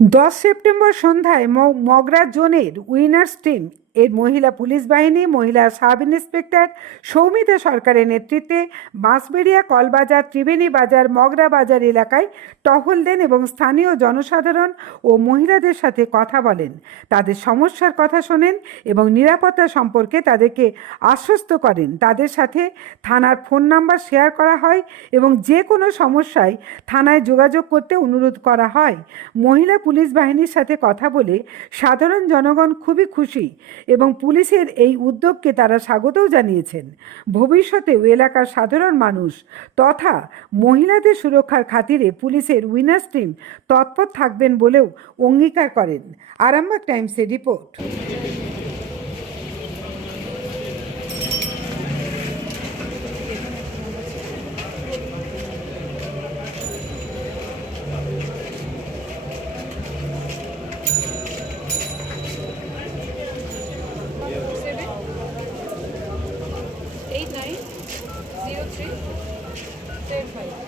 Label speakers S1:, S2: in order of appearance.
S1: দশ সেপ্টেম্বর সন্ধ্যায় মগরা জোনের উইনার্স টিম এর মহিলা পুলিশ বাহিনী, মহিলা সাব ইন্সপেক্টর সৌমিতা সরকারের নেতৃত্বে বাঁশবেড়িয়া কলবাজার ত্রিবেণী বাজার, মগরা বাজার এলাকায় টহল দেন এবং স্থানীয় জনসাধারণ ও মহিলাদের সাথে কথা বলেন। তাদের সমস্যার কথা শোনেন এবং নিরাপত্তা সম্পর্কে তাদেরকে আশ্বস্ত করেন। তাদের সাথে থানার ফোন নাম্বার শেয়ার করা হয় এবং যে কোনো সমস্যায় থানায় যোগাযোগ করতে অনুরোধ করা হয়। মহিলা পুলিশ বাহিনীর সাথে কথা বলে সাধারণ জনগণ খুবই খুশি এবং পুলিশের এই উদ্যোগকে তারা স্বাগতও জানিয়েছেন। ভবিষ্যতেও এলাকার সাধারণ মানুষ তথা মহিলাদের সুরক্ষার খাতিরে পুলিশের উইনার্স টিম তৎপর থাকবেন বলেও অঙ্গীকার করেন। আরামবাগ টাইমসের রিপোর্ট। Three ten five